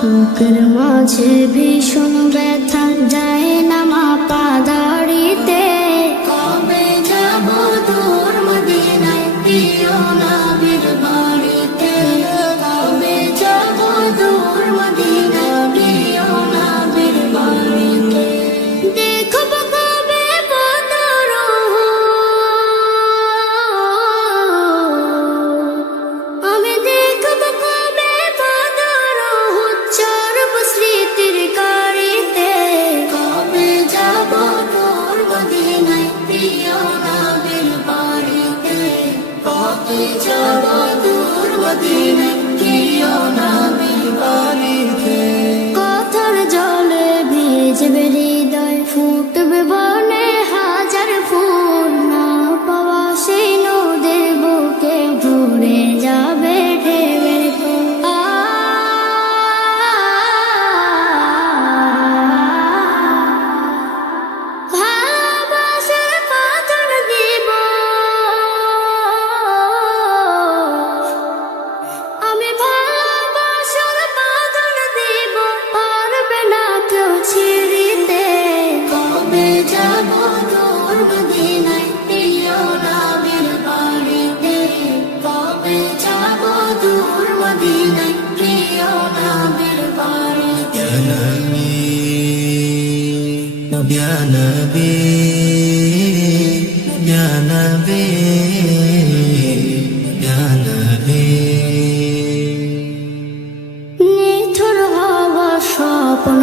বুকের মাঝে ভীষণ ব্যথা যায় না মাপা দাড়িতে। কবে যাব দূর মদিনায় প্রিয় নবীর বাড়িতে। কবে যাব দূর মদিনায় প্রিয় নবীর বাড়িতে। দেখব কবে বদর আমি দেখব কবে বদর চরব স্মৃতির গাড়িতে। কবে যাব দূর মদিনায় প্রিয় নবীর বাড়িতে। কবে যাব দূর মদিনায় প্রিয় নবীর বাড়িতে। কথার জলে ভিজবে হৃদয় ফুটবে বনে হাজার ফুল। না পাওয়া সেই নদের বুকে ভরে যাবে ঢেউয়ের কোল। ভালোবাসার পাথর দিব আমি, ভালোবাসার পাথর দিব পারবে না কেউ ছিঁড়িতে। কবে যাব দূর মদিনায় প্রিয় নবীর বাড়িতে। কবে যাব দূর মদিনায় প্রিয় নবীর বাড়িতে। Ya Nabi, Ya Nabi, Ya Nabi. নিথর হওয়া স্বপ্ন